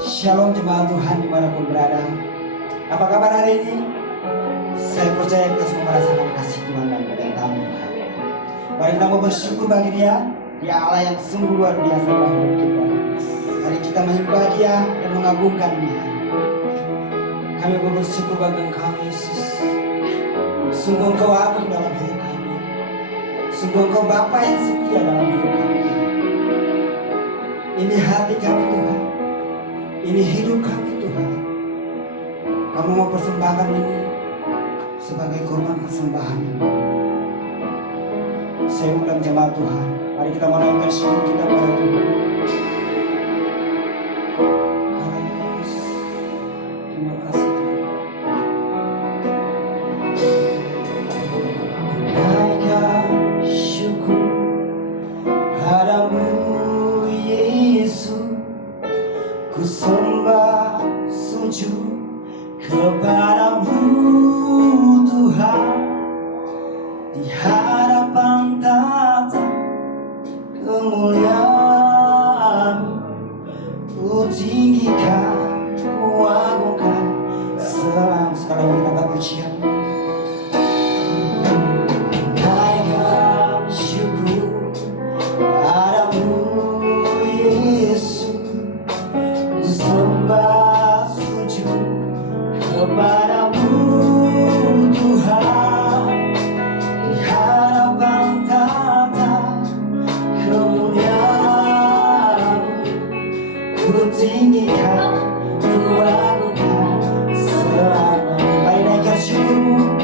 Shalom jemaat Tuhan dimanapun berada. Apa kabar hari ini? Saya percaya kita semua merasakan kasih Tuhan dan kedatangan Tuhan. Mari kita mau bersyukur bagi Dia Allah yang sungguh luar biasa dalam hidup kita. Mari kita menyembah Dia dan mengagungkan Dia. Kami bersyukur bagi Engkau Yesus. Sungguh Engkau agung dalam hidup kami. Sungguh Engkau Bapa yang setia dalam hidup kami. Ini hati kami Tuhan. Ini hidup kami Tuhan. Kamu mau persembahkan ini sebagai korban persembahan ini. Saya undang jemaat Tuhan. Mari kita menaikkan syukur kita pada Tuhan. Haleluya. Terima kasih Tuhan. Naikkan syukur padamu Yesus. Ku sembah sujud kepadamu Tuhan, di hadapan tata kemuliaan-Mu. Ku tinggikan, ku agungkan selalu. Sekarang kita angkat pujian. Naikkan syukur padamu Yesus. Ku sembah sujud kepadamu Tuhan, di hadapan tata kemuliaan-Mu. Ku tinggikan, ku agungkan selama. Mari naikkan syukurmu.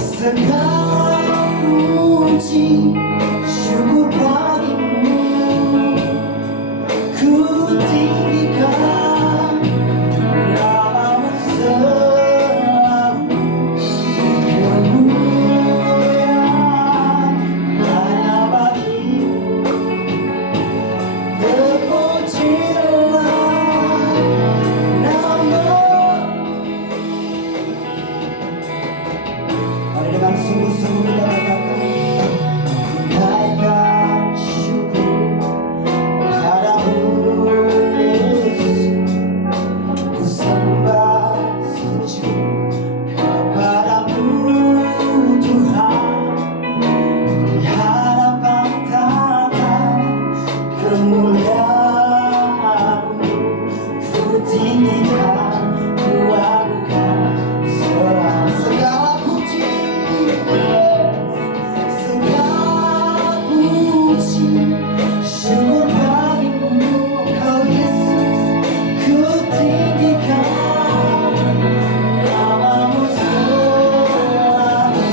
Segala puji syukur bagimu. Ku tinggikan namamu selalu. Kemuliaan hanya bagimu. Terpujilah nama-Mu. Mari dengan sungguh-sungguh kita katakan, naikkan syukur padamu Yesus. Ku sembah sujud kepadamu Tuhan, di hadapan tata kemuliaan-Mu. Ku tinggikan, ku agungkan selalu. Segala puji, segala puji syukur bagimu Engkau Yesus. Ku tinggikan namamu selalu.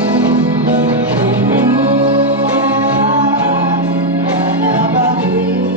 Kemuliaan hanya bagimu.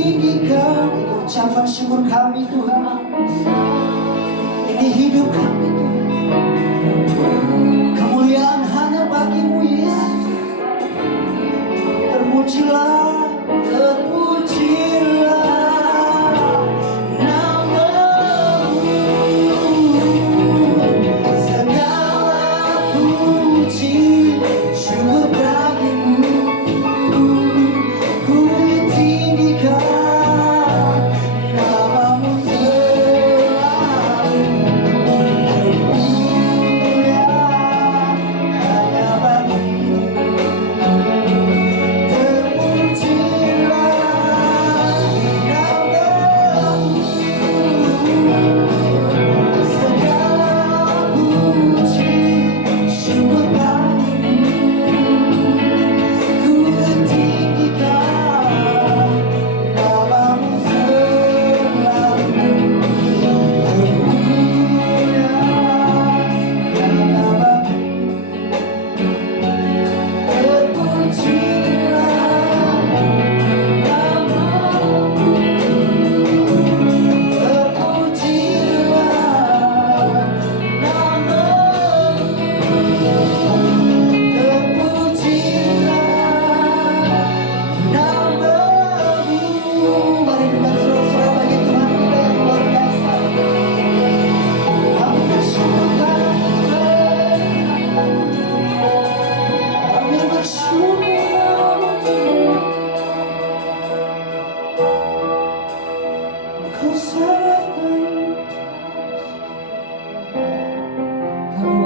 tinggikan. Itu ucapan syukur kami Tuhan. Ini hidup kami Tuhan. Kemuliaan hanya bagimu Yesus. Terpujilah, terpujilah namamu. Segala puji syukur bagimu. Ku tinggikan namamu selalu. Kemuliaan hanya bagimu.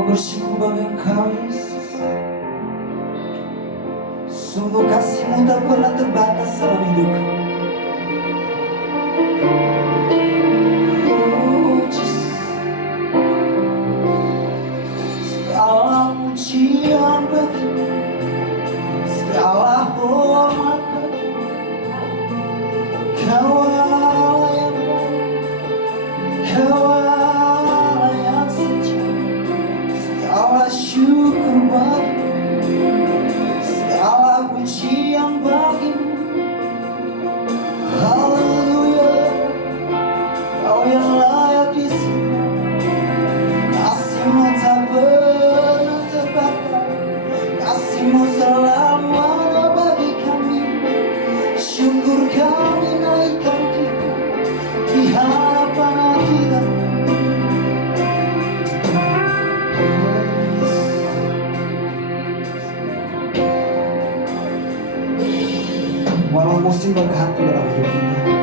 Bersyukur bagi Engkau Yesus. Sungguh kasih-Mu tak pernah terbatas dalam hidup kami. Oh Jesus, segala pujian bagi-Mu, segala hormat bagi-Mu. Kau Allah yang baik, Kau Allah yang setia. Segala syukur bagimu, segala pujian bagimu. Haleluya, Kau yang layak disembah. Kasih-Mu tak pernah terbatas, kasih-Mu selalu ada bagi kami. Syukur kami naikkan kita di hadapan Hadirat. Walau musim berganti dalam hidup kita,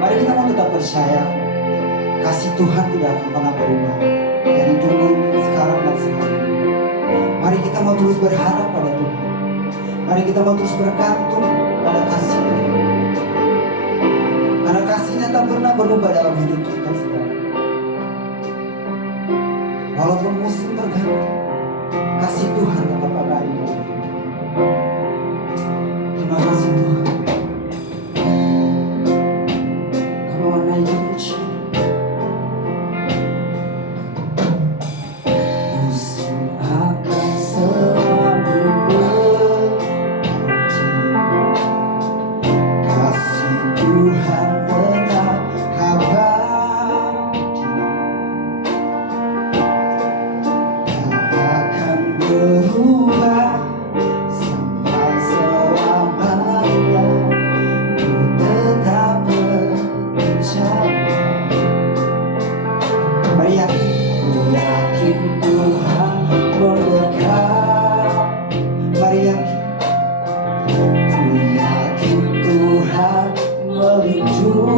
mari kita mau tetap percaya kasih Tuhan tidak akan pernah berubah dari dulu, sekarang dan selamanya. Mari kita mau terus berharap pada Tuhan. Mari kita mau terus bergantung pada kasih Tuhan, karena kasihnya tak pernah berubah dalam hidup kita, saudara. Walaupun musim berganti, kasih Tuhan tetap abadi dalam hidup kita. Terima kasih Tuhan. Kami mau naikkan pujian. Musim akan selalu berganti, kasih Tuhan tetap abadi, tak akan berubah. Ku yakin Tuhan melindungi.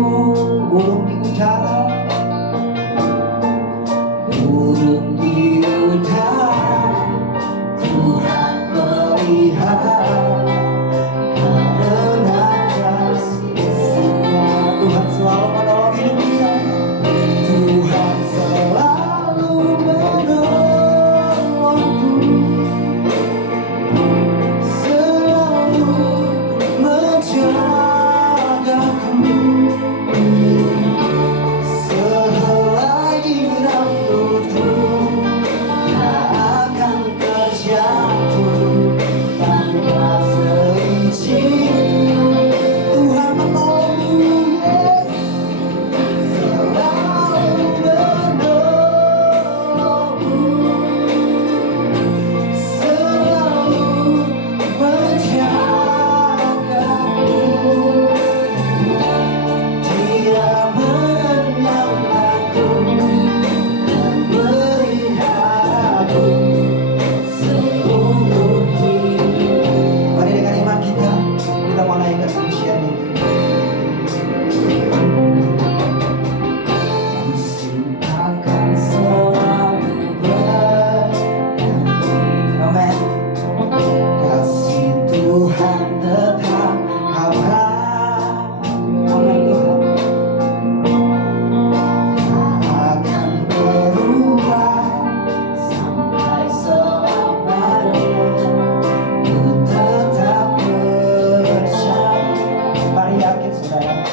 saya.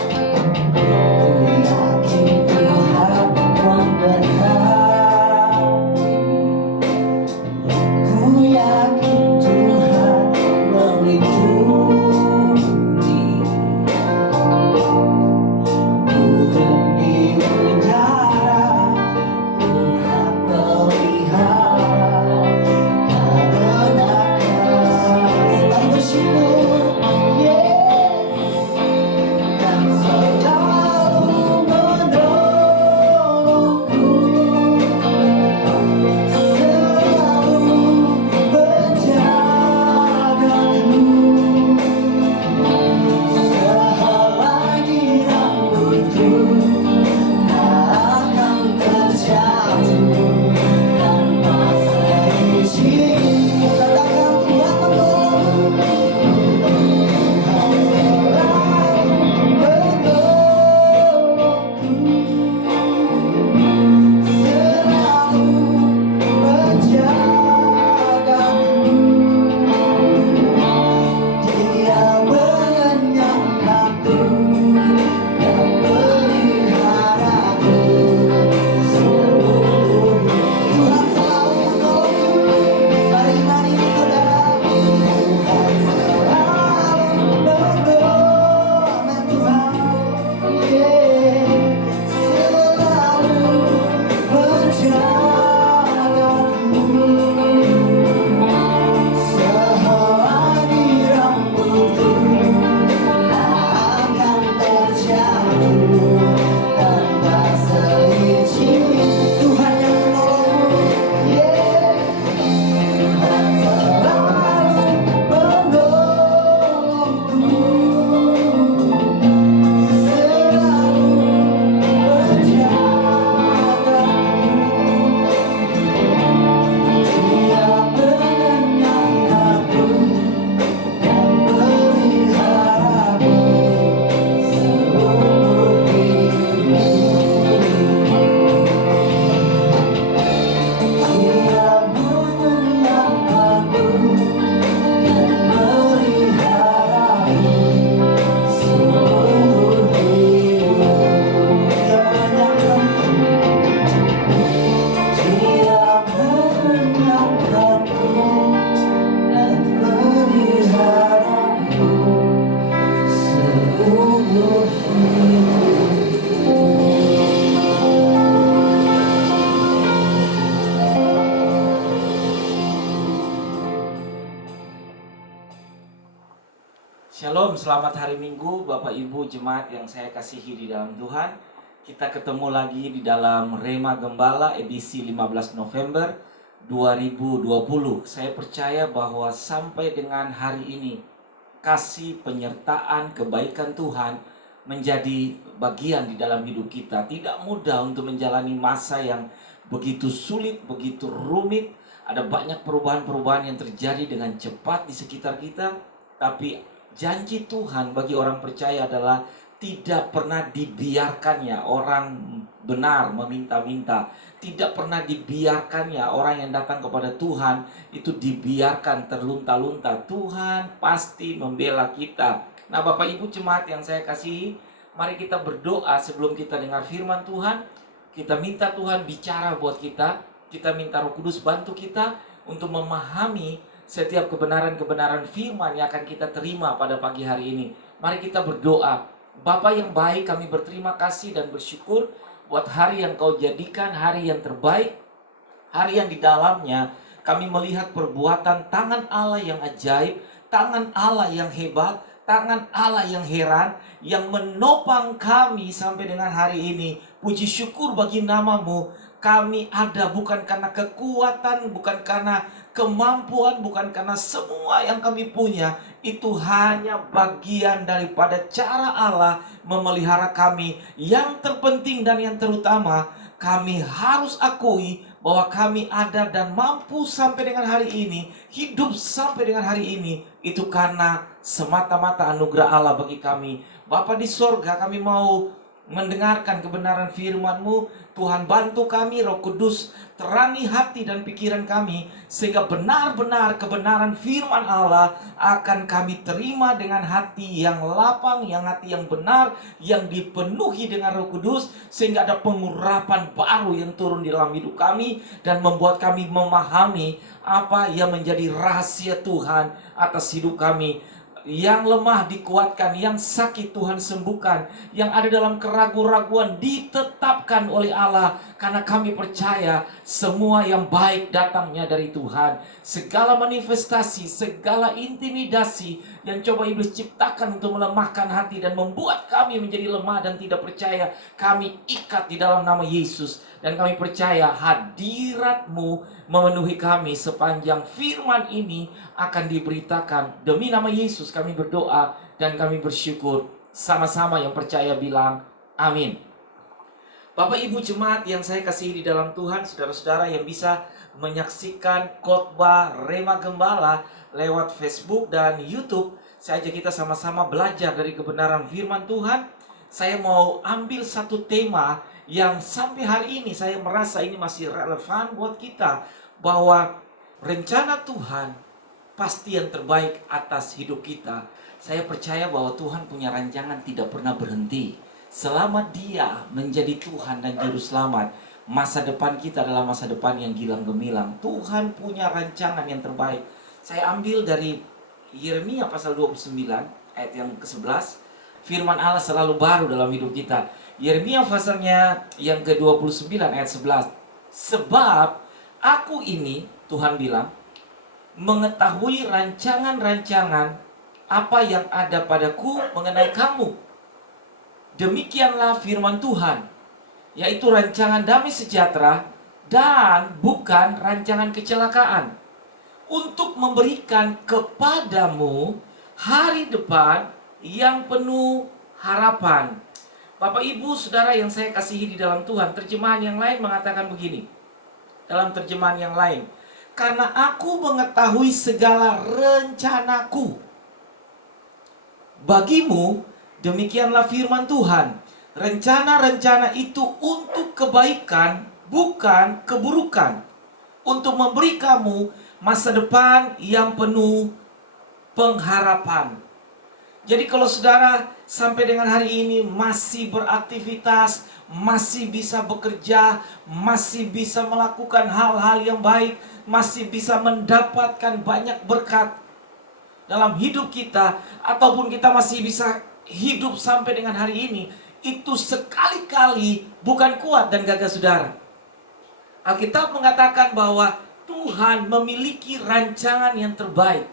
Ku yakin Tuhan memberkati. Ku yakin Tuhan melindungi. Turun di udara, Tuhan pelihara. Karena kasih, mari bersyukur, Yesus, dan selalu menolongku, selalu menjagaku. Sehelai rambutku tak akan terjatuh tanpa seizin. Katakan Tuhan menolongku, Tuhan selalu menolongku, selalu menjagaku. Dia mengenyangkanku dan meliharaku seumur hidup. Tuhan selalu menolongku. Mari mari saudara, Tuhan selalu menolong. Tuhan, selalu menjagaku. Sehelai rambutku tak akan terjatuh tanpa seizin. Tuhan yang menolongku, Tuhan selalu menolongku, selalu menjagaku. Dia mengenyangkanku dan meliharaku seumur hidup. Dia mengenyangkanku dan meliharaku seumur hidup. Dia mengenyangkanku, Dia mengenyangkanku dan meliharaku seumur hidup. Shalom, selamat hari Minggu Bapak Ibu Jemaat yang saya kasihi di dalam Tuhan. Kita ketemu lagi di dalam Rema Gembala edisi 15 November 2020. Saya percaya bahwa sampai dengan hari ini kasih, penyertaan, kebaikan Tuhan menjadi bagian di dalam hidup kita. Tidak mudah untuk menjalani masa yang begitu sulit, begitu rumit. Ada banyak perubahan-perubahan yang terjadi dengan cepat di sekitar kita. Tapi janji Tuhan bagi orang percaya adalah tidak pernah dibiarkannya orang benar meminta-minta. Tidak pernah dibiarkannya orang yang datang kepada Tuhan itu dibiarkan terlunta-lunta. Tuhan pasti membela kita. Nah, Bapak Ibu jemaat yang saya kasihi, mari kita berdoa sebelum kita dengar firman Tuhan. Kita minta Tuhan bicara buat kita. Kita minta Roh Kudus bantu kita untuk memahami setiap kebenaran-kebenaran firman yang akan kita terima pada pagi hari ini. Mari kita berdoa. Bapa yang baik, kami berterima kasih dan bersyukur buat hari yang Kau jadikan hari yang terbaik, hari yang di dalamnya kami melihat perbuatan tangan Allah yang ajaib, tangan Allah yang hebat, tangan Allah yang heran, yang menopang kami sampai dengan hari ini. Puji syukur bagi nama-Mu. Kami ada bukan karena kekuatan, bukan karena kemampuan, bukan karena semua yang kami punya. Itu hanya bagian daripada cara Allah memelihara kami. Yang terpenting dan yang terutama, kami harus akui bahwa kami ada dan mampu sampai dengan hari ini, hidup sampai dengan hari ini, itu karena semata-mata anugerah Allah bagi kami. Bapa di sorga, kami mau mendengarkan kebenaran firman-Mu. Tuhan, bantu kami, Roh Kudus, terangi hati dan pikiran kami, sehingga benar-benar kebenaran firman Allah akan kami terima dengan hati yang lapang, yang hati yang benar, yang dipenuhi dengan Roh Kudus, sehingga ada pengurapan baru yang turun di dalam hidup kami dan membuat kami memahami apa yang menjadi rahasia Tuhan atas hidup kami. Yang lemah dikuatkan, yang sakit Tuhan sembuhkan, yang ada dalam keraguan-raguan ditetapkan oleh Allah. Karena kami percaya semua yang baik datangnya dari Tuhan. Segala manifestasi, segala intimidasi yang coba iblis ciptakan untuk melemahkan hati dan membuat kami menjadi lemah dan tidak percaya, kami ikat di dalam nama Yesus. Dan kami percaya hadirat-Mu memenuhi kami sepanjang firman ini akan diberitakan. Demi nama Yesus kami berdoa dan kami bersyukur. Sama-sama yang percaya bilang amin. Bapak Ibu jemaat yang saya kasihi di dalam Tuhan, saudara-saudara yang bisa menyaksikan khotbah Rema Gembala lewat Facebook dan YouTube, saya ajak kita sama-sama belajar dari kebenaran firman Tuhan. Saya mau ambil satu tema yang sampai hari ini saya merasa ini masih relevan buat kita, bahwa rencana Tuhan pasti yang terbaik atas hidup kita. Saya percaya bahwa Tuhan punya rancangan tidak pernah berhenti. Selama Dia menjadi Tuhan dan Juru Selamat, masa depan kita adalah masa depan yang gilang gemilang. Tuhan punya rancangan yang terbaik. Saya ambil dari Yeremia pasal 29 ayat yang ke-11. Firman Allah selalu baru dalam hidup kita. Yeremia pasalnya yang ke-29 ayat 11. Sebab aku ini, Tuhan bilang, mengetahui rancangan-rancangan apa yang ada padaku mengenai kamu. Demikianlah firman Tuhan, yaitu rancangan damai sejahtera dan bukan rancangan kecelakaan, untuk memberikan kepadamu hari depan yang penuh harapan. Bapak Ibu Saudara yang saya kasihi di dalam Tuhan, terjemahan yang lain mengatakan begini. Dalam terjemahan yang lain, karena aku mengetahui segala rencanaku bagimu, demikianlah firman Tuhan. Rencana-rencana itu untuk kebaikan, bukan keburukan, untuk memberi kamu masa depan yang penuh pengharapan. Jadi kalau saudara sampai dengan hari ini masih beraktivitas, masih bisa bekerja, masih bisa melakukan hal-hal yang baik, masih bisa mendapatkan banyak berkat dalam hidup kita, ataupun kita masih bisa hidup sampai dengan hari ini, itu sekali-kali bukan kuat dan gagah saudara. Alkitab mengatakan bahwa Tuhan memiliki rancangan yang terbaik.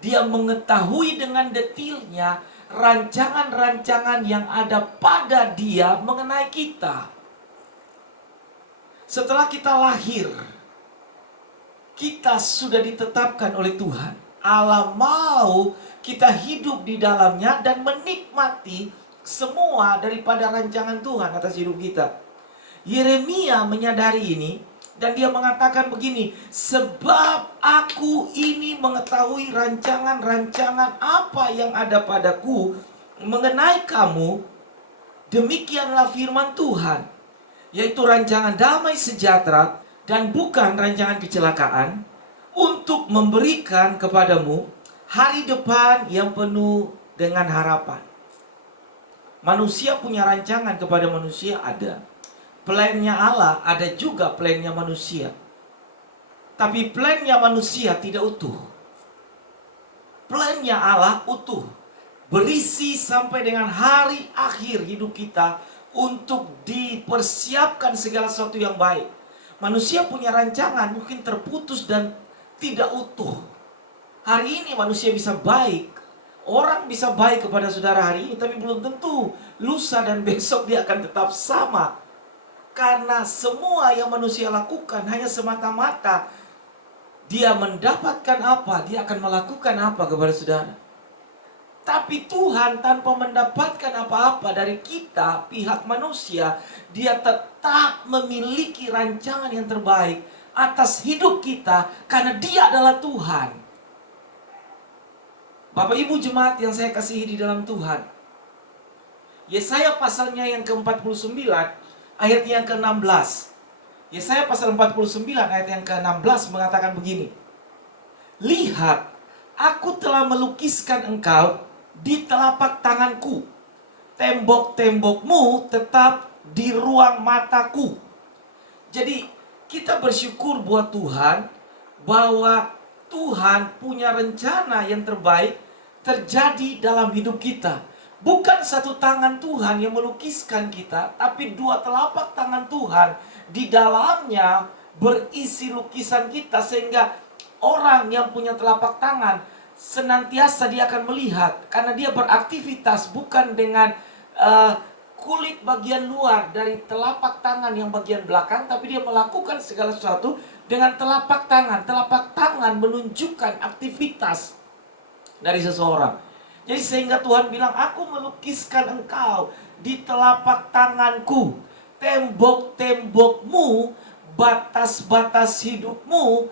Dia mengetahui dengan detailnya rancangan-rancangan yang ada pada Dia mengenai kita. Setelah kita lahir, kita sudah ditetapkan oleh Tuhan. Allah mau kita hidup di dalamnya dan menikmati semua daripada rancangan Tuhan atas hidup kita. Yeremia menyadari ini dan dia mengatakan begini, sebab aku ini mengetahui rancangan-rancangan apa yang ada padaku mengenai kamu, demikianlah firman Tuhan, yaitu rancangan damai sejahtera dan bukan rancangan kecelakaan, untuk memberikan kepadamu hari depan yang penuh dengan harapan. Manusia punya rancangan kepada manusia, ada. Plannya Allah ada juga plannya manusia. Tapi plannya manusia tidak utuh. Plannya Allah utuh. Berisi sampai dengan hari akhir hidup kita untuk dipersiapkan segala sesuatu yang baik. Manusia punya rancangan mungkin terputus dan tidak utuh. Hari ini manusia bisa baik. Orang bisa baik kepada saudara hari ini, tapi belum tentu lusa dan besok dia akan tetap sama. Karena semua yang manusia lakukan hanya semata-mata dia mendapatkan apa, dia akan melakukan apa kepada saudara. Tapi Tuhan tanpa mendapatkan apa-apa dari kita, pihak manusia, Dia tetap memiliki rancangan yang terbaik atas hidup kita karena Dia adalah Tuhan. Bapak Ibu jemaat yang saya kasihi di dalam Tuhan, Yesaya pasalnya yang ke-49 ayat yang ke-16. Yesaya pasal 49 ayat yang ke-16 mengatakan begini. Lihat, aku telah melukiskan engkau di telapak tanganku. Tembok-tembokmu tetap di ruang mataku. Jadi kita bersyukur buat Tuhan bahwa Tuhan punya rencana yang terbaik terjadi dalam hidup kita. Bukan satu tangan Tuhan yang melukiskan kita, tapi dua telapak tangan Tuhan di dalamnya berisi lukisan kita, sehingga orang yang punya telapak tangan senantiasa dia akan melihat, karena dia beraktivitas bukan dengan kulit bagian luar dari telapak tangan yang bagian belakang, tapi dia melakukan segala sesuatu dengan telapak tangan. Telapak tangan menunjukkan aktivitas dari seseorang. Jadi sehingga Tuhan bilang, aku melukiskan engkau di telapak tanganku. Tembok-tembokmu, batas-batas hidupmu,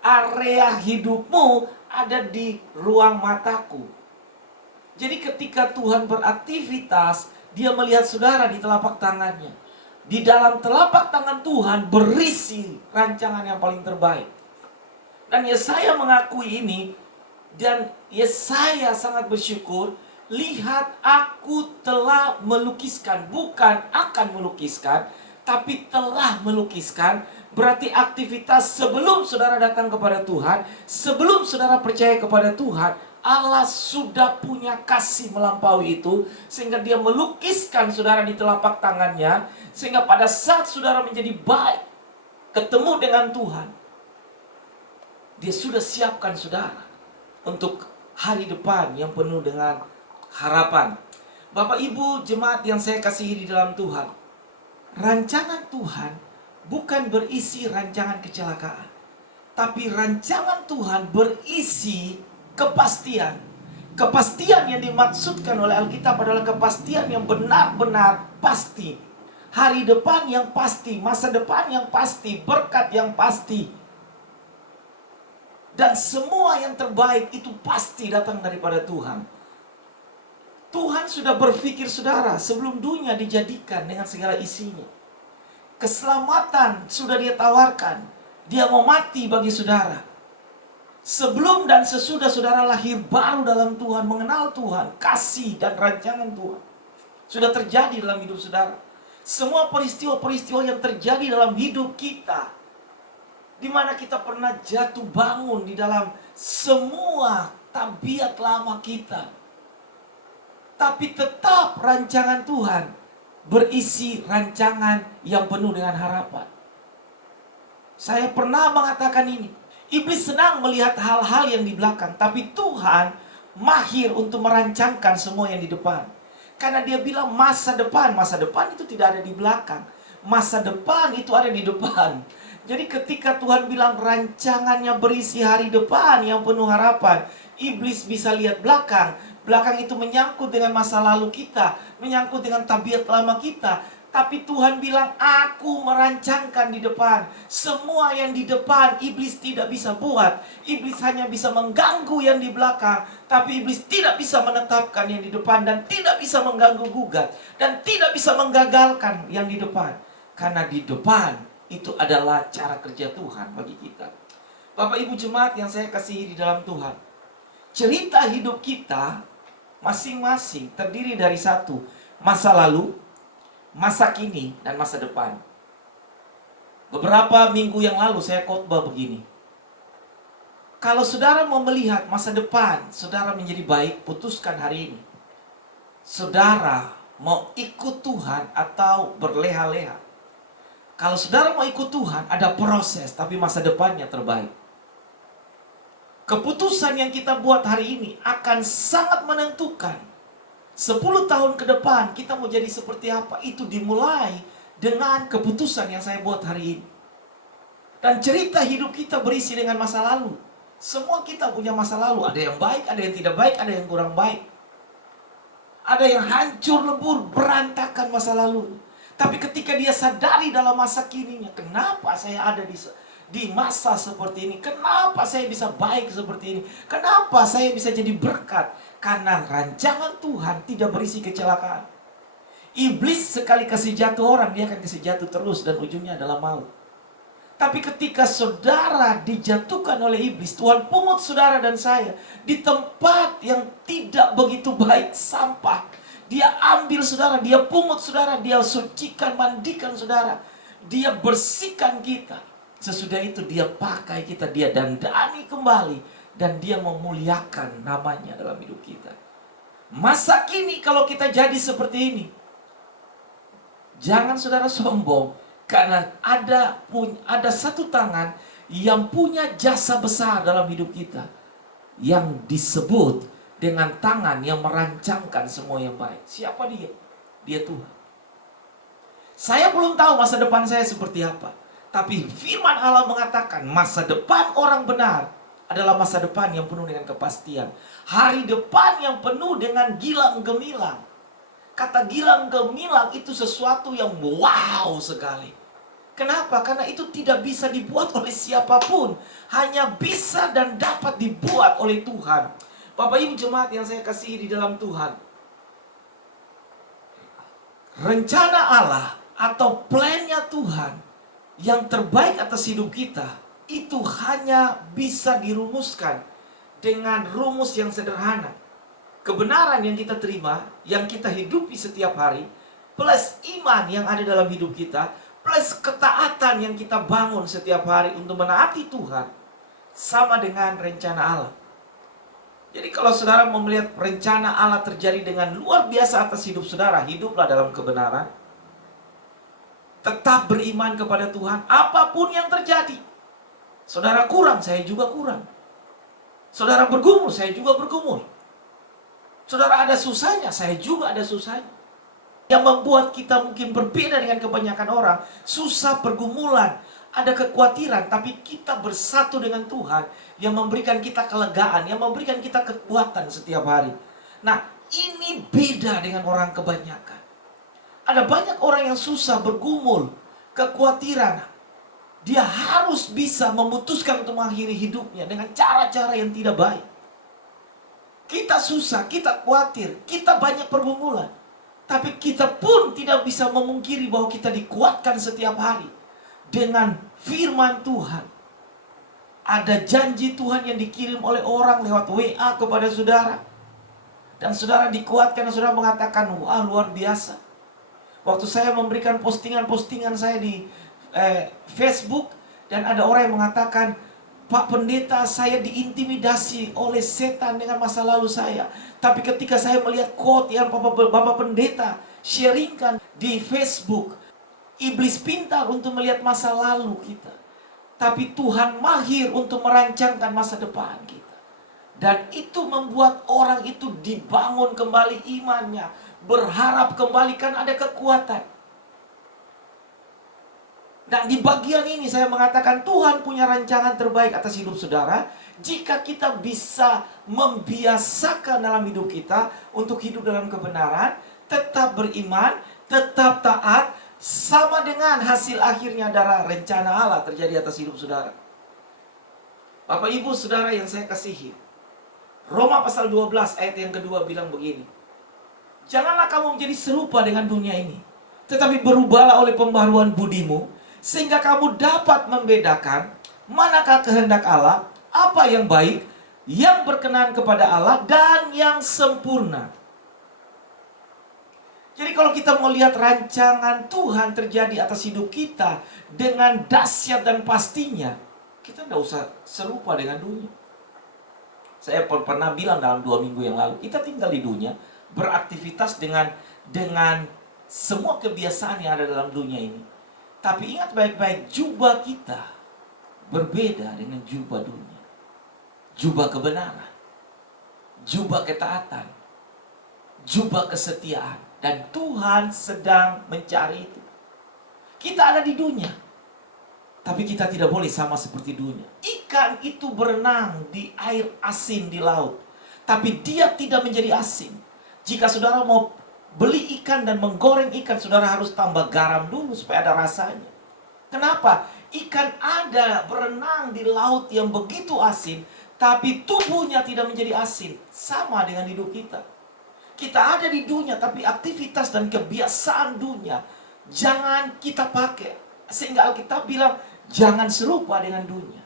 area hidupmu ada di ruang mataku. Jadi ketika Tuhan beraktivitas, dia melihat saudara di telapak tangannya. Di dalam telapak tangan Tuhan berisi rancangan yang paling terbaik. Dan Yesaya mengakui ini. Dan Yesaya sangat bersyukur. Lihat, aku telah melukiskan. Bukan akan melukiskan, tapi telah melukiskan. Berarti aktivitas sebelum saudara datang kepada Tuhan, sebelum saudara percaya kepada Tuhan, Allah sudah punya kasih melampaui itu, sehingga dia melukiskan saudara di telapak tangannya, sehingga pada saat saudara menjadi baik, ketemu dengan Tuhan, dia sudah siapkan saudara untuk hari depan yang penuh dengan harapan. Bapak Ibu jemaat yang saya kasihi di dalam Tuhan, rancangan Tuhan bukan berisi rancangan kecelakaan, tapi rancangan Tuhan berisi kepastian. Kepastian yang dimaksudkan oleh Alkitab adalah kepastian yang benar-benar pasti. Hari depan yang pasti, masa depan yang pasti, berkat yang pasti. Dan semua yang terbaik itu pasti datang daripada Tuhan. Tuhan sudah berpikir saudara sebelum dunia dijadikan dengan segala isinya. Keselamatan sudah dia tawarkan. Dia mau mati bagi saudara. Sebelum dan sesudah saudara lahir baru dalam Tuhan, mengenal Tuhan, kasih dan rancangan Tuhan sudah terjadi dalam hidup saudara. Semua peristiwa-peristiwa yang terjadi dalam hidup kita, di mana kita pernah jatuh bangun di dalam semua tabiat lama kita, tapi tetap rancangan Tuhan berisi rancangan yang penuh dengan harapan. Saya pernah mengatakan ini. Iblis senang melihat hal-hal yang di belakang, tapi Tuhan mahir untuk merancangkan semua yang di depan. Karena dia bilang masa depan itu tidak ada di belakang. Masa depan itu ada di depan. Jadi ketika Tuhan bilang rancangannya berisi hari depan yang penuh harapan, iblis bisa lihat belakang. Belakang itu menyangkut dengan masa lalu kita, menyangkut dengan tabiat lama kita. Tapi Tuhan bilang, aku merancangkan di depan. Semua yang di depan iblis tidak bisa buat. Iblis hanya bisa mengganggu yang di belakang, tapi iblis tidak bisa menetapkan yang di depan, dan tidak bisa mengganggu gugat, dan tidak bisa menggagalkan yang di depan. Karena di depan itu adalah cara kerja Tuhan bagi kita. Bapak Ibu jemaat yang saya kasihi di dalam Tuhan, cerita hidup kita masing-masing terdiri dari satu, masa lalu, masa kini, dan masa depan. Beberapa minggu yang lalu saya khotbah begini. Kalau saudara mau melihat masa depan saudara menjadi baik, putuskan hari ini. Saudara mau ikut Tuhan atau berleha-leha? Kalau saudara mau ikut Tuhan, ada proses, tapi masa depannya terbaik. Keputusan yang kita buat hari ini akan sangat menentukan 10 tahun ke depan kita mau jadi seperti apa. Itu dimulai dengan keputusan yang saya buat hari ini. Dan cerita hidup kita berisi dengan masa lalu. Semua kita punya masa lalu. Ada yang baik, ada yang tidak baik, ada yang kurang baik. Ada yang hancur lebur, berantakan masa lalu. Tapi ketika dia sadari dalam masa kininya, kenapa saya ada di masa seperti ini? Kenapa saya bisa baik seperti ini? Kenapa saya bisa jadi berkat? Karena rancangan Tuhan tidak berisi kecelakaan. Iblis sekali kasih jatuh orang, dia akan kasih jatuh terus dan ujungnya adalah maut. Tapi ketika saudara dijatuhkan oleh iblis, Tuhan pungut saudara dan saya di tempat yang tidak begitu baik, sampah. Dia ambil saudara, dia pungut saudara, dia sucikan, mandikan saudara. Dia bersihkan kita. Sesudah itu dia pakai kita, dia dandani kembali. Dan dia memuliakan namanya dalam hidup kita. Masa kini kalau kita jadi seperti ini, jangan saudara sombong, karena ada satu tangan yang punya jasa besar dalam hidup kita, yang disebut dengan tangan yang merancangkan semua yang baik. Siapa dia? Dia Tuhan. Saya belum tahu masa depan saya seperti apa, tapi firman Allah mengatakan masa depan orang benar adalah masa depan yang penuh dengan kepastian. Hari depan yang penuh dengan gilang gemilang. Kata gilang gemilang itu sesuatu yang wow sekali. Kenapa? Karena itu tidak bisa dibuat oleh siapapun. Hanya bisa dan dapat dibuat oleh Tuhan. Bapak Ibu jemaat yang saya kasihi di dalam Tuhan. Rencana Allah atau plannya Tuhan yang terbaik atas hidup kita, itu hanya bisa dirumuskan dengan rumus yang sederhana. Kebenaran yang kita terima, yang kita hidupi setiap hari, plus iman yang ada dalam hidup kita, plus ketaatan yang kita bangun setiap hari untuk menaati Tuhan, sama dengan rencana Allah. Jadi kalau saudara mau melihat rencana Allah terjadi dengan luar biasa atas hidup saudara, hiduplah dalam kebenaran. Tetap beriman kepada Tuhan, apapun yang terjadi. Saudara kurang, saya juga kurang. Saudara bergumul, saya juga bergumul. Saudara ada susahnya, saya juga ada susahnya. Yang membuat kita mungkin berbeda dengan kebanyakan orang, susah pergumulan, ada kekhawatiran, tapi kita bersatu dengan Tuhan yang memberikan kita kelegaan, yang memberikan kita kekuatan setiap hari. Nah, ini beda dengan orang kebanyakan. Ada banyak orang yang susah bergumul, kekhawatiran. Dia harus bisa memutuskan untuk mengakhiri hidupnya dengan cara-cara yang tidak baik. Kita susah, kita khawatir, kita banyak pergumulan. Tapi kita pun tidak bisa memungkiri bahwa kita dikuatkan setiap hari dengan firman Tuhan. Ada janji Tuhan yang dikirim oleh orang lewat WA kepada saudara. Dan saudara dikuatkan dan saudara mengatakan, wah luar biasa. Waktu saya memberikan postingan-postingan saya di Facebook, dan ada orang yang mengatakan, Pak Pendeta, saya diintimidasi oleh setan dengan masa lalu saya. Tapi ketika saya melihat quote yang Bapak Pendeta sharingkan di Facebook, iblis pintar untuk melihat masa lalu kita, tapi Tuhan mahir untuk merancangkan masa depan kita. Dan itu membuat orang itu dibangun kembali imannya, berharap kembali, kan ada kekuatan. Nah, di bagian ini saya mengatakan Tuhan punya rancangan terbaik atas hidup saudara. Jika kita bisa membiasakan dalam hidup kita untuk hidup dalam kebenaran, tetap beriman, tetap taat, sama dengan hasil akhirnya adalah rencana Allah terjadi atas hidup saudara. Bapak Ibu saudara yang saya kasihi, Roma pasal 12 ayat yang kedua bilang begini. Janganlah kamu menjadi serupa dengan dunia ini, tetapi berubahlah oleh pembaharuan budimu, sehingga kamu dapat membedakan manakah kehendak Allah, apa yang baik, yang berkenan kepada Allah, dan yang sempurna. Jadi kalau kita mau lihat rancangan Tuhan terjadi atas hidup kita dengan dahsyat dan pastinya, kita tidak usah serupa dengan dunia. Saya pernah bilang dalam 2 minggu yang lalu, kita tinggal di dunia, beraktivitas dengan semua kebiasaan yang ada dalam dunia ini. Tapi ingat baik-baik, jubah kita berbeda dengan jubah dunia. Jubah kebenaran, jubah ketaatan, jubah kesetiaan. Dan Tuhan sedang mencari itu. Kita ada di dunia, tapi kita tidak boleh sama seperti dunia. Ikan itu berenang di air asin di laut, tapi dia tidak menjadi asin. Jika saudara mau beli ikan dan menggoreng ikan, saudara harus tambah garam dulu supaya ada rasanya. Kenapa? Ikan ada berenang di laut yang begitu asin, tapi tubuhnya tidak menjadi asin. Sama dengan hidup kita. Kita ada di dunia, tapi aktivitas dan kebiasaan dunia jangan kita pakai. Sehingga Alkitab bilang, jangan serupa dengan dunia.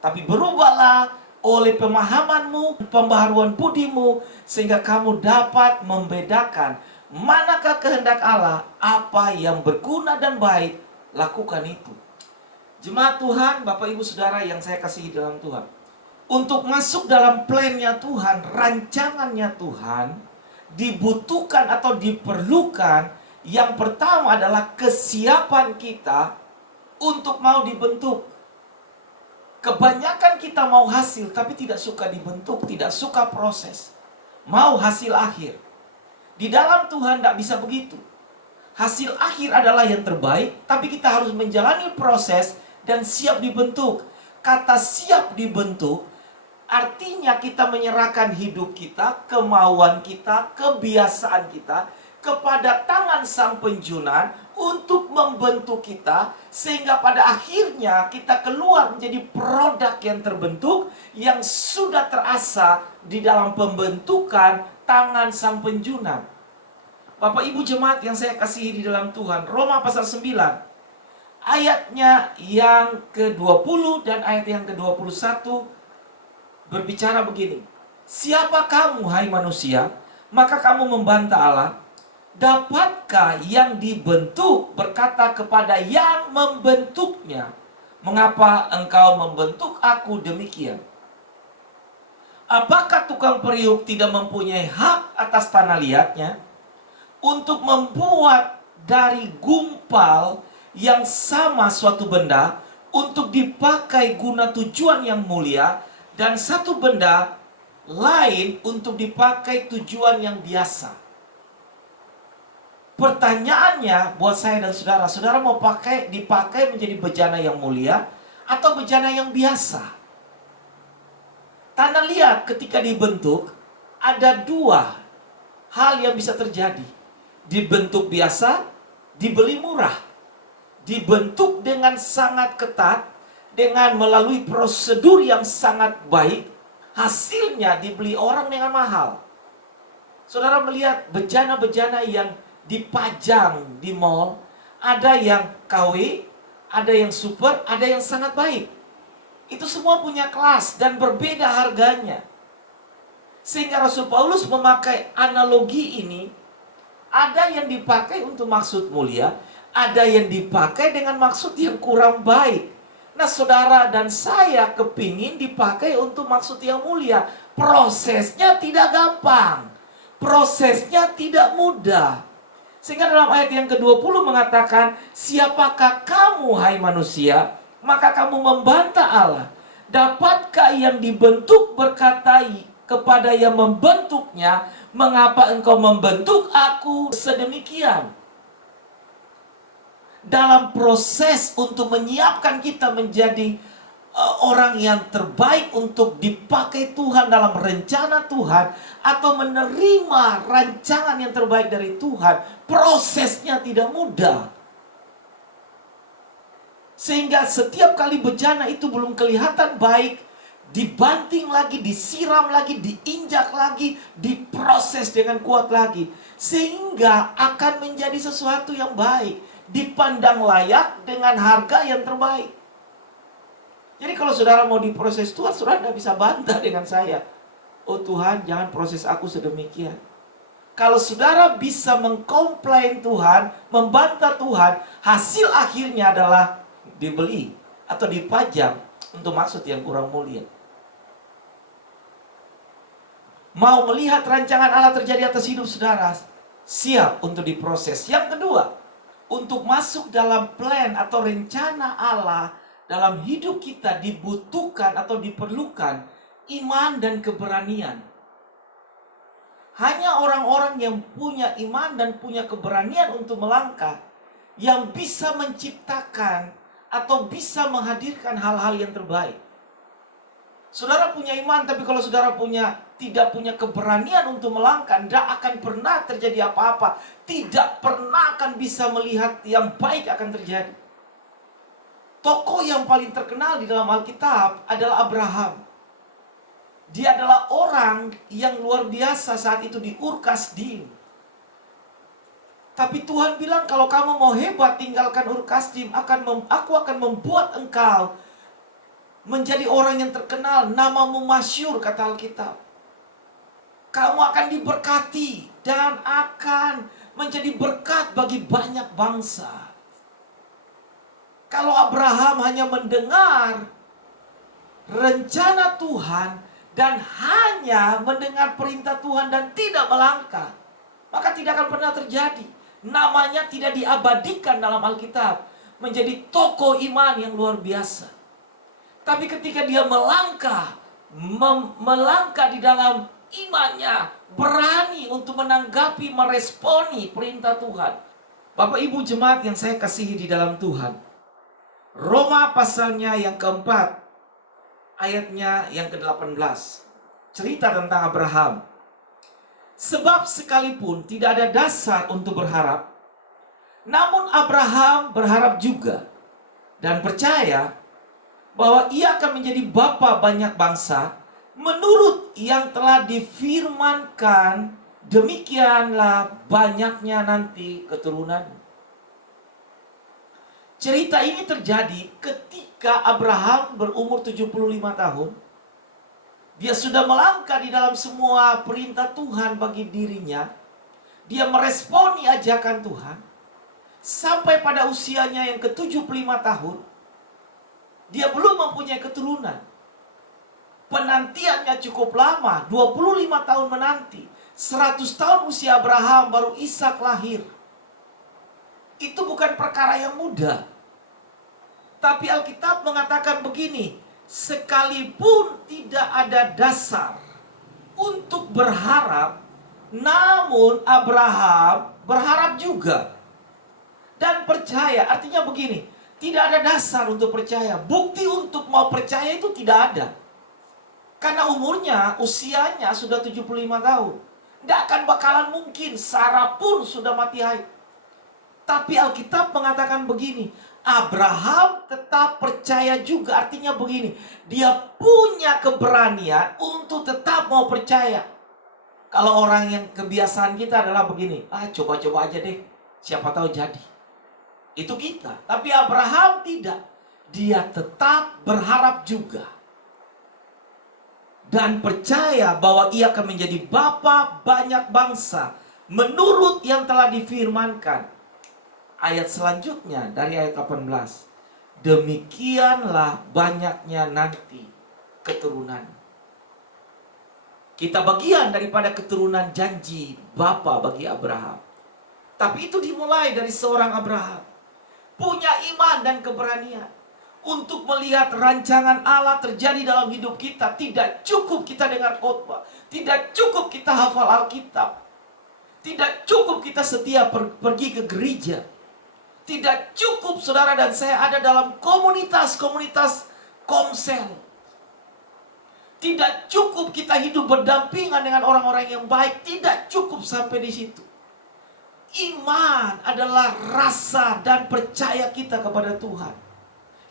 Tapi berubahlah oleh pemahamanmu, pembaharuan budimu, sehingga kamu dapat membedakan manakah kehendak Allah, apa yang berguna dan baik, lakukan itu. Jemaat Tuhan, Bapak Ibu Saudara yang saya kasihi dalam Tuhan, untuk masuk dalam plan-Nya Tuhan, rancangannya Tuhan, dibutuhkan atau diperlukan, yang pertama adalah kesiapan kita untuk mau dibentuk. Kebanyakan kita mau hasil tapi tidak suka dibentuk, tidak suka proses. Mau hasil akhir. Di dalam Tuhan tidak bisa begitu. Hasil akhir adalah yang terbaik, tapi kita harus menjalani proses dan siap dibentuk. Kata siap dibentuk artinya kita menyerahkan hidup kita, kemauan kita, kebiasaan kita kepada tangan Sang Penjunan untuk membentuk kita, sehingga pada akhirnya kita keluar menjadi produk yang terbentuk, yang sudah terasa di dalam pembentukan tangan Sang Penjunan. Bapak Ibu jemaat yang saya kasihi di dalam Tuhan, Roma pasal 9 ayatnya yang ke-20 dan ayat yang ke-21 berbicara begini. Siapa kamu, hai manusia, maka kamu membantah Allah? Dapatkah yang dibentuk berkata kepada yang membentuknya, mengapa engkau membentuk aku demikian? Apakah tukang periuk tidak mempunyai hak atas tanah liatnya untuk membuat dari gumpal yang sama suatu benda untuk dipakai guna tujuan yang mulia, dan satu benda lain untuk dipakai tujuan yang biasa? Pertanyaannya buat saya dan saudara, saudara mau dipakai menjadi bejana yang mulia atau bejana yang biasa? Tanah liat ketika dibentuk ada dua hal yang bisa terjadi. Dibentuk biasa, dibeli murah. Dibentuk dengan sangat ketat, dengan melalui prosedur yang sangat baik, hasilnya dibeli orang dengan mahal. Saudara melihat bejana-bejana yang dipajang di mall, ada yang KW, ada yang super, ada yang sangat baik. Itu semua punya kelas dan berbeda harganya. Sehingga Rasul Paulus memakai analogi ini, ada yang dipakai untuk maksud mulia, ada yang dipakai dengan maksud yang kurang baik. Nah, saudara dan saya kepingin dipakai untuk maksud yang mulia. Prosesnya tidak gampang, prosesnya tidak mudah. Sehingga dalam ayat yang ke-20 mengatakan, siapakah kamu, hai manusia, maka kamu membantah Allah? Dapatkah yang dibentuk berkata kepada yang membentuknya, mengapa engkau membentuk aku sedemikian? Dalam proses untuk menyiapkan kita menjadi orang yang terbaik untuk dipakai Tuhan dalam rencana Tuhan, atau menerima rancangan yang terbaik dari Tuhan, prosesnya tidak mudah. Sehingga setiap kali bejana itu belum kelihatan baik, dibanting lagi, disiram lagi, diinjak lagi, diproses dengan kuat lagi, sehingga akan menjadi sesuatu yang baik, dipandang layak dengan harga yang terbaik. Jadi kalau saudara mau diproses Tuhan, saudara tidak bisa bantah dengan saya. Oh Tuhan, jangan proses aku sedemikian. Kalau saudara bisa mengkomplain Tuhan, membantah Tuhan, hasil akhirnya adalah dibeli atau dipajang untuk maksud yang kurang mulia. Mau melihat rancangan Allah terjadi atas hidup saudara, siap untuk diproses. Yang kedua, untuk masuk dalam plan atau rencana Allah dalam hidup kita dibutuhkan atau diperlukan iman dan keberanian. Hanya orang-orang yang punya iman dan punya keberanian untuk melangkah yang bisa menciptakan atau bisa menghadirkan hal-hal yang terbaik. Saudara punya iman, tapi kalau saudara tidak punya keberanian untuk melangkah, tidak akan pernah terjadi apa-apa. Tidak pernah akan bisa melihat yang baik akan terjadi. Tokoh yang paling terkenal di dalam Alkitab adalah Abraham. Dia adalah orang yang luar biasa saat itu di Ur Kasdim. Tapi Tuhan bilang, kalau kamu mau hebat, tinggalkan Ur Kasdim. Aku akan membuat engkau menjadi orang yang terkenal. Namamu masyhur, kata Alkitab. Kamu akan diberkati dan akan menjadi berkat bagi banyak bangsa. Kalau Abraham hanya mendengar rencana Tuhan dan hanya mendengar perintah Tuhan dan tidak melangkah, maka tidak akan pernah terjadi. Namanya tidak diabadikan dalam Alkitab menjadi tokoh iman yang luar biasa. Tapi ketika dia melangkah, melangkah di dalam imannya, berani untuk menanggapi, meresponi perintah Tuhan. Bapak Ibu jemaat yang saya kasihi di dalam Tuhan, Roma pasalnya yang keempat, ayatnya yang ke-18, cerita tentang Abraham. Sebab sekalipun tidak ada dasar untuk berharap, namun Abraham berharap juga dan percaya bahwa ia akan menjadi bapa banyak bangsa menurut yang telah difirmankan, demikianlah banyaknya nanti keturunan. Cerita ini terjadi ketika Abraham berumur 75 tahun. Dia sudah melangkah di dalam semua perintah Tuhan bagi dirinya. Dia meresponi ajakan Tuhan. Sampai pada usianya yang ke-75 tahun, dia belum mempunyai keturunan. Penantiannya cukup lama, 25 tahun menanti. 100 tahun usia Abraham baru Ishak lahir. Itu bukan perkara yang mudah. Tapi Alkitab mengatakan begini, sekalipun tidak ada dasar untuk berharap, namun Abraham berharap juga dan percaya. Artinya begini, tidak ada dasar untuk percaya. Bukti untuk mau percaya itu tidak ada. Karena umurnya, usianya sudah 75 tahun. Tidak akan bakalan mungkin, Sarah pun sudah mati haid. Tapi Alkitab mengatakan begini, Abraham tetap percaya juga. Artinya begini, dia punya keberanian untuk tetap mau percaya. Kalau orang yang kebiasaan kita adalah begini, coba-coba aja deh, siapa tahu jadi. Itu kita. Tapi Abraham tidak. Dia tetap berharap juga. Dan percaya bahwa ia akan menjadi bapa banyak bangsa menurut yang telah difirmankan. Ayat selanjutnya dari ayat 18. Demikianlah banyaknya nanti keturunan. Kita bagian daripada keturunan janji bapa bagi Abraham. Tapi itu dimulai dari seorang Abraham. Punya iman dan keberanian untuk melihat rancangan Allah terjadi dalam hidup kita. Tidak cukup kita dengar khotbah, tidak cukup kita hafal Alkitab, tidak cukup kita setia pergi ke gereja, tidak cukup saudara dan saya ada dalam komunitas-komunitas komsel, tidak cukup kita hidup berdampingan dengan orang-orang yang baik. Tidak cukup sampai di situ. Iman adalah rasa dan percaya kita kepada Tuhan,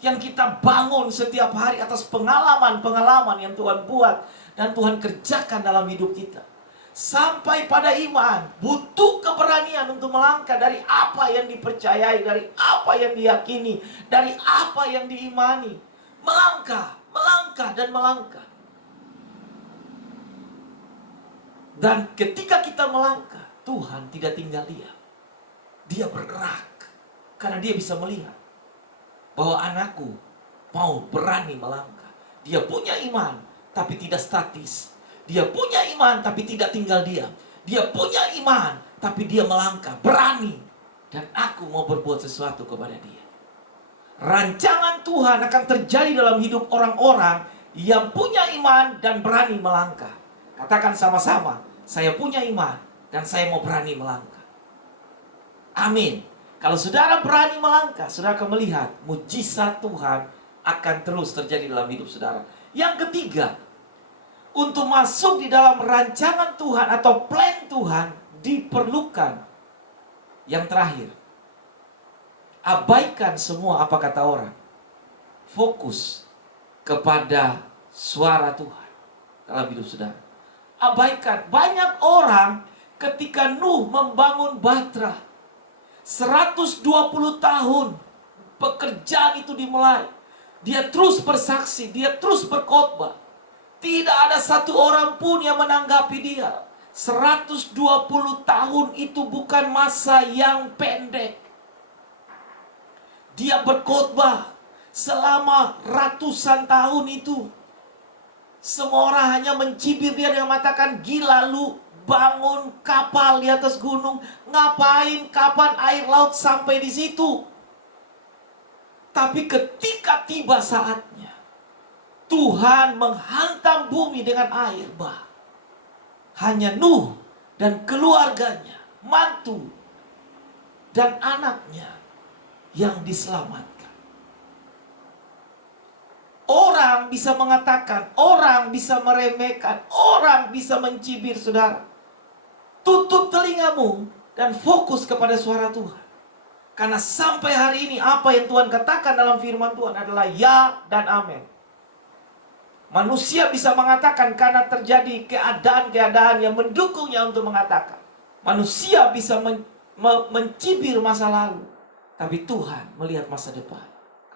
yang kita bangun setiap hari atas pengalaman-pengalaman yang Tuhan buat dan Tuhan kerjakan dalam hidup kita. Sampai pada iman, butuh keberanian untuk melangkah dari apa yang dipercayai, dari apa yang diyakini, dari apa yang diimani. Melangkah, melangkah, dan melangkah. Dan ketika kita melangkah, Tuhan tidak tinggal diam. Dia bergerak, karena dia bisa melihat bahwa anakku mau berani melangkah. Dia punya iman, tapi tidak statis. Dia punya iman, tapi tidak tinggal diam. Dia punya iman, tapi dia melangkah, berani. Dan aku mau berbuat sesuatu kepada dia. Rancangan Tuhan akan terjadi dalam hidup orang-orang yang punya iman dan berani melangkah. Katakan sama-sama, saya punya iman dan saya mau berani melangkah. Amin. Kalau saudara berani melangkah, saudara akan melihat mujizat Tuhan akan terus terjadi dalam hidup saudara. Yang ketiga, untuk masuk di dalam rancangan Tuhan atau plan Tuhan diperlukan yang terakhir. Abaikan semua apa kata orang. Fokus kepada suara Tuhan. dalam hidup saudara. Abaikan. Banyak orang ketika Nuh membangun Batra, 120 tahun pekerjaan itu dimulai. Dia terus bersaksi, dia terus berkhotbah. Tidak ada satu orang pun yang menanggapi dia. 120 tahun itu bukan masa yang pendek. Dia berkhotbah selama ratusan tahun itu. Semua orang hanya mencibir dia dengan mengatakan, gila lu bangun kapal di atas gunung. Ngapain? Kapan air laut sampai di situ? Tapi ketika tiba saatnya, Tuhan menghantam bumi dengan air bah. Hanya Nuh dan keluarganya, mantu dan anaknya yang diselamatkan. Orang bisa mengatakan, orang bisa meremehkan, orang bisa mencibir saudara. Tutup telingamu dan fokus kepada suara Tuhan. Karena sampai hari ini apa yang Tuhan katakan dalam firman Tuhan adalah ya dan amin. Manusia bisa mengatakan karena terjadi keadaan-keadaan yang mendukungnya untuk mengatakan. Manusia bisa mencibir masa lalu. Tapi Tuhan melihat masa depan.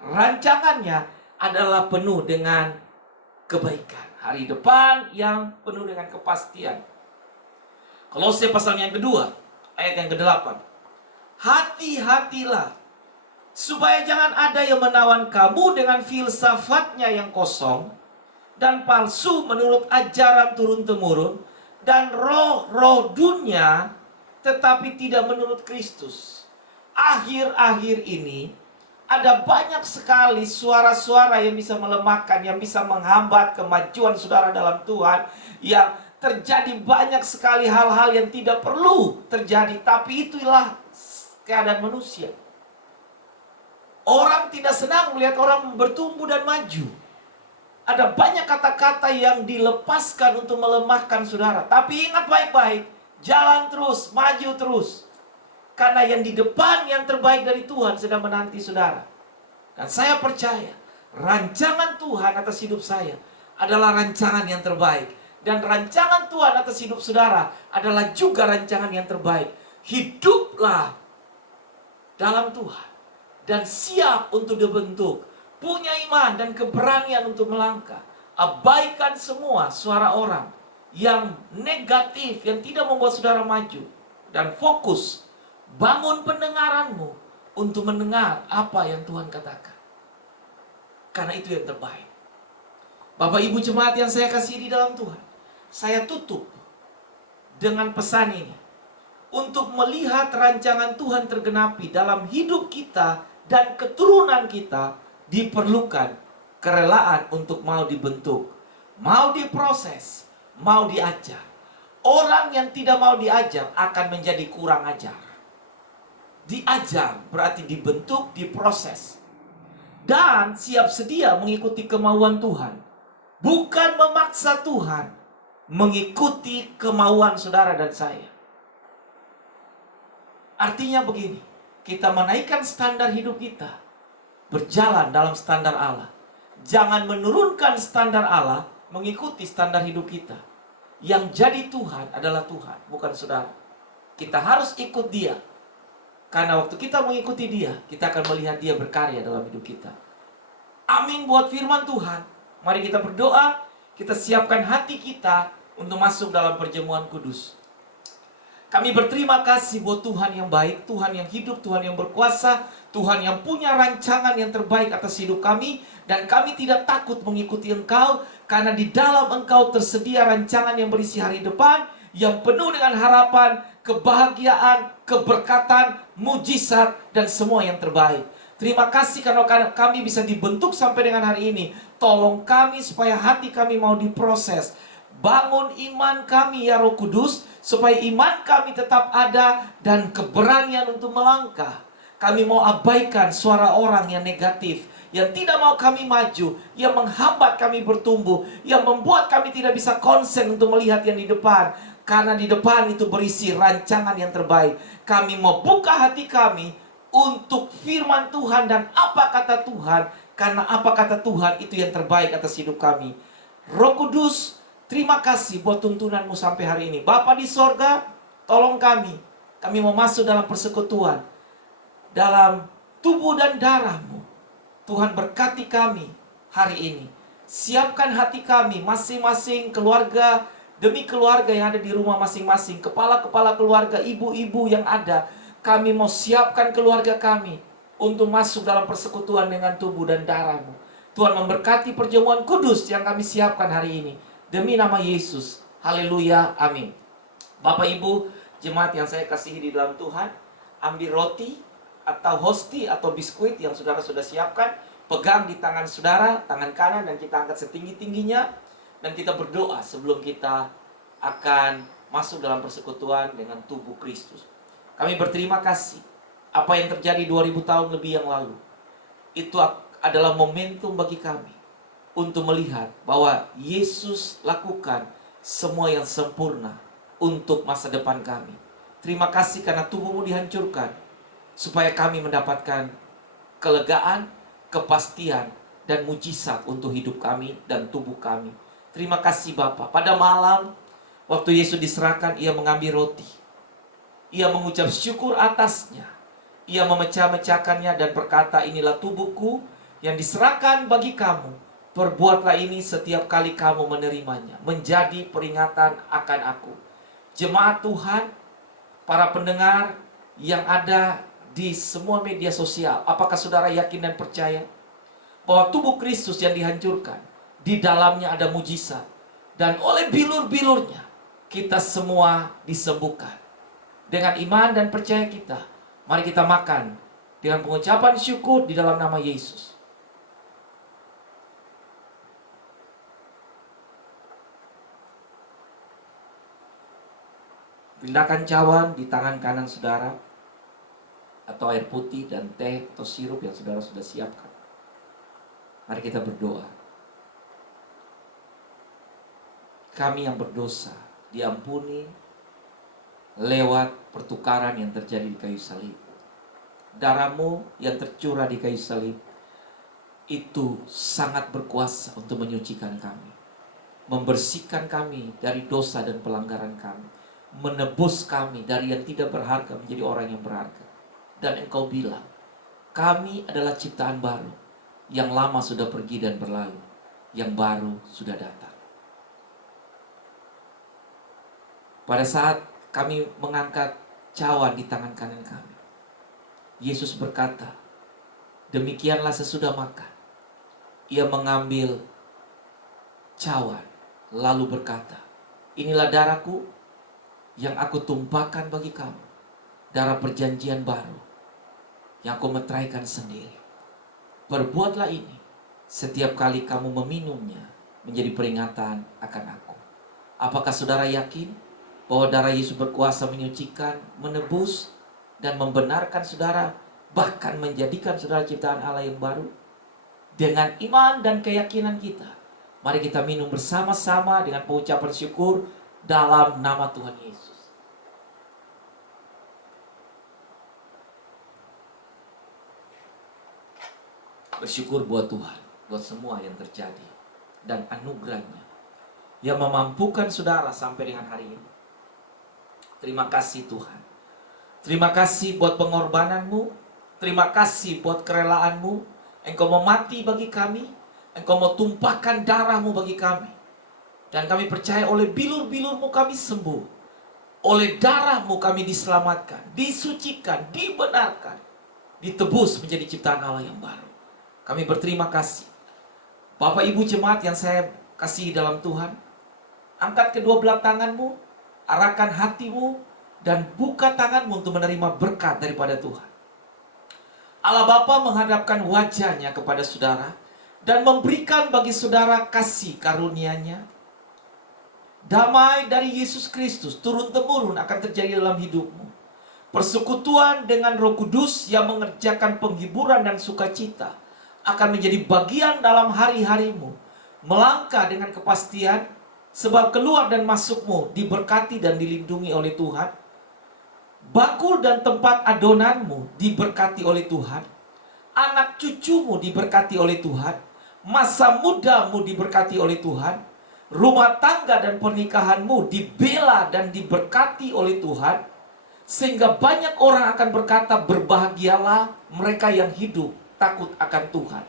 Rancangannya adalah penuh dengan kebaikan. Hari depan yang penuh dengan kepastian. Kolose pasal yang kedua, ayat yang ke-8. Hati-hatilah, supaya jangan ada yang menawan kamu dengan filsafatnya yang kosong dan palsu menurut ajaran turun-temurun, dan roh-roh dunia, tetapi tidak menurut Kristus. Akhir-akhir ini, ada banyak sekali suara-suara yang bisa melemahkan, yang bisa menghambat kemajuan saudara dalam Tuhan. Yang terjadi banyak sekali hal-hal yang tidak perlu terjadi. Tapi itulah keadaan manusia. Orang tidak senang melihat orang bertumbuh dan maju. Ada banyak kata-kata yang dilepaskan untuk melemahkan saudara. Tapi ingat baik-baik, jalan terus, maju terus. Karena yang di depan yang terbaik dari Tuhan sedang menanti saudara. Dan saya percaya rancangan Tuhan atas hidup saya adalah rancangan yang terbaik. Dan rancangan Tuhan atas hidup saudara adalah juga rancangan yang terbaik. Hiduplah dalam Tuhan dan siap untuk dibentuk. Punya iman dan keberanian untuk melangkah. Abaikan semua suara orang yang negatif, yang tidak membuat saudara maju. Dan fokus, bangun pendengaranmu untuk mendengar apa yang Tuhan katakan. Karena itu yang terbaik. Bapak Ibu jemaat yang saya kasihi di dalam Tuhan, saya tutup dengan pesan ini. Untuk melihat rancangan Tuhan tergenapi dalam hidup kita dan keturunan kita, diperlukan kerelaan untuk mau dibentuk, mau diproses, mau diajar. Orang yang tidak mau diajar akan menjadi kurang ajar. Diajar berarti dibentuk, diproses. Dan siap sedia mengikuti kemauan Tuhan. Bukan memaksa Tuhan mengikuti kemauan saudara dan saya. Artinya begini, kita menaikkan standar hidup kita, berjalan dalam standar Allah. Jangan menurunkan standar Allah mengikuti standar hidup kita. Yang jadi Tuhan adalah Tuhan, bukan saudara. Kita harus ikut Dia. Karena waktu kita mengikuti Dia, kita akan melihat Dia berkarya dalam hidup kita. Amin buat firman Tuhan. Mari kita berdoa, kita siapkan hati kita untuk masuk dalam perjamuan kudus. Kami berterima kasih buat Tuhan yang baik, Tuhan yang hidup, Tuhan yang berkuasa, Tuhan yang punya rancangan yang terbaik atas hidup kami. Dan kami tidak takut mengikuti Engkau, karena di dalam Engkau tersedia rancangan yang berisi hari depan, yang penuh dengan harapan, kebahagiaan, keberkatan, mujizat, dan semua yang terbaik. Terima kasih karena kami bisa dibentuk sampai dengan hari ini. Tolong kami supaya hati kami mau diproses. Bangun iman kami ya Roh Kudus, supaya iman kami tetap ada dan keberanian untuk melangkah. Kami mau abaikan suara orang yang negatif, yang tidak mau kami maju, yang menghambat kami bertumbuh, yang membuat kami tidak bisa konsen untuk melihat yang di depan. Karena di depan itu berisi rancangan yang terbaik. Kami mau buka hati kami untuk firman Tuhan dan apa kata Tuhan. Karena apa kata Tuhan itu yang terbaik atas hidup kami. Roh Kudus, Terima kasih buat tuntunanmu sampai hari ini. Bapa di sorga, tolong kami. Kami mau masuk dalam persekutuan, dalam tubuh dan darah-Mu. Tuhan berkati kami hari ini. Siapkan hati kami, masing-masing keluarga demi keluarga yang ada di rumah masing-masing. Kepala-kepala keluarga, ibu-ibu yang ada. Kami mau siapkan keluarga kami untuk masuk dalam persekutuan dengan tubuh dan darah-Mu. Tuhan memberkati perjamuan kudus yang kami siapkan hari ini. Demi nama Yesus. Haleluya. Amin. Bapak Ibu, jemaat yang saya kasihi di dalam Tuhan, ambil roti atau hosti atau biskuit yang saudara sudah siapkan. Pegang di tangan saudara, tangan kanan, dan kita angkat setinggi-tingginya. Dan kita berdoa sebelum kita akan masuk dalam persekutuan dengan tubuh Kristus. Kami berterima kasih. Apa yang terjadi 2000 tahun lebih yang lalu, itu adalah momentum bagi kami untuk melihat bahwa Yesus lakukan semua yang sempurna untuk masa depan kami. Terima kasih karena tubuhmu dihancurkan, supaya kami mendapatkan kelegaan, kepastian, dan mujizat untuk hidup kami dan tubuh kami. Terima kasih Bapa. Pada malam, waktu Yesus diserahkan, ia mengambil roti. Ia mengucap syukur atasnya. Ia memecah-mecahkannya dan berkata, inilah tubuhku yang diserahkan bagi kamu. Perbuatlah ini setiap kali kamu menerimanya, menjadi peringatan akan aku. Jemaat Tuhan, para pendengar yang ada di semua media sosial, apakah saudara yakin dan percaya bahwa tubuh Kristus yang dihancurkan, di dalamnya ada mujizat, dan oleh bilur-bilurnya kita semua disembuhkan? Dengan iman dan percaya kita, mari kita makan dengan pengucapan syukur di dalam nama Yesus. Pindahkan cawan di tangan kanan saudara, atau air putih dan teh atau sirup yang saudara sudah siapkan. Mari kita berdoa. Kami yang berdosa diampuni lewat pertukaran yang terjadi di kayu salib. Darah-Mu yang tercurah di kayu salib itu sangat berkuasa untuk menyucikan kami, membersihkan kami dari dosa dan pelanggaran kami, menebus kami dari yang tidak berharga menjadi orang yang berharga. Dan Engkau bilang, kami adalah ciptaan baru, yang lama sudah pergi dan berlalu, yang baru sudah datang. Pada saat kami mengangkat cawan di tangan kanan kami, Yesus berkata, demikianlah sesudah makan. Ia mengambil cawan, lalu berkata, inilah darahku yang aku tumpahkan bagi kamu, darah perjanjian baru yang aku meteraikan sendiri. Perbuatlah ini setiap kali kamu meminumnya, menjadi peringatan akan aku. Apakah saudara yakin bahwa darah Yesus berkuasa menyucikan, menebus, dan membenarkan saudara, bahkan menjadikan saudara ciptaan Allah yang baru? Dengan iman dan keyakinan kita, mari kita minum bersama-sama dengan pengucapan syukur dalam nama Tuhan Yesus. Bersyukur buat Tuhan, buat semua yang terjadi, dan anugerahnya yang memampukan saudara sampai dengan hari ini. Terima kasih Tuhan. Terima kasih buat pengorbananmu. Terima kasih buat kerelaanmu. Engkau mau mati bagi kami. Engkau mau tumpahkan darahmu bagi kami. Dan kami percaya oleh bilur-bilurmu kami sembuh. Oleh darahmu kami diselamatkan, disucikan, dibenarkan, ditebus menjadi ciptaan Allah yang baru. Kami berterima kasih. Bapak Ibu jemaat yang saya kasihi dalam Tuhan, angkat kedua belah tanganmu, arahkan hatimu, dan buka tanganmu untuk menerima berkat daripada Tuhan. Allah Bapa menghadapkan wajahnya kepada saudara dan memberikan bagi saudara kasih karunia-Nya. Damai dari Yesus Kristus turun-temurun akan terjadi dalam hidupmu. Persekutuan dengan Roh Kudus yang mengerjakan penghiburan dan sukacita akan menjadi bagian dalam hari-harimu. Melangkah dengan kepastian, sebab keluar dan masukmu diberkati dan dilindungi oleh Tuhan. Bakul dan tempat adonanmu diberkati oleh Tuhan. Anak cucumu diberkati oleh Tuhan. Masa mudamu diberkati oleh Tuhan. rumah tangga dan pernikahanmu dibela dan diberkati oleh Tuhan, sehingga banyak orang akan berkata, berbahagialah mereka yang hidup takut akan Tuhan.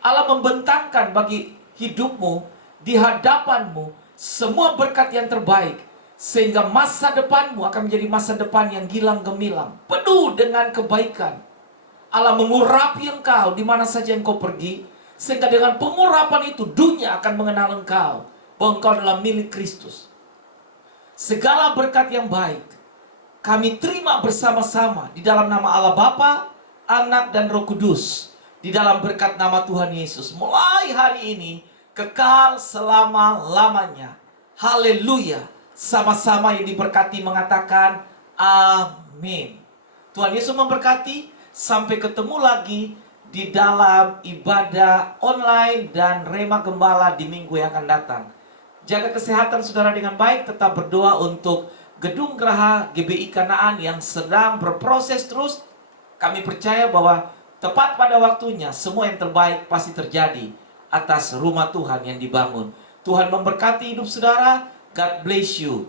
Allah membentangkan bagi hidupmu, di hadapanmu, semua berkat yang terbaik, sehingga masa depanmu akan menjadi masa depan yang gilang gemilang, penuh dengan kebaikan. Allah mengurapi engkau di mana saja engkau pergi, sehingga dengan pengurapan itu dunia akan mengenal engkau, bahwa engkau adalah milik Kristus. Segala berkat yang baik kami terima bersama-sama di dalam nama Allah Bapa, Anak dan Roh Kudus, di dalam berkat nama Tuhan Yesus, mulai hari ini kekal selama-lamanya. Haleluya. Sama-sama yang diberkati mengatakan amin. Tuhan Yesus memberkati. Sampai ketemu lagi di dalam ibadah online dan Rema Gembala di minggu yang akan datang. Jaga kesehatan saudara dengan baik. Tetap berdoa untuk Gedung Geraha GBI Kanaan yang sedang berproses terus. Kami percaya bahwa tepat pada waktunya semua yang terbaik pasti terjadi atas rumah Tuhan yang dibangun. Tuhan memberkati hidup saudara. God bless you.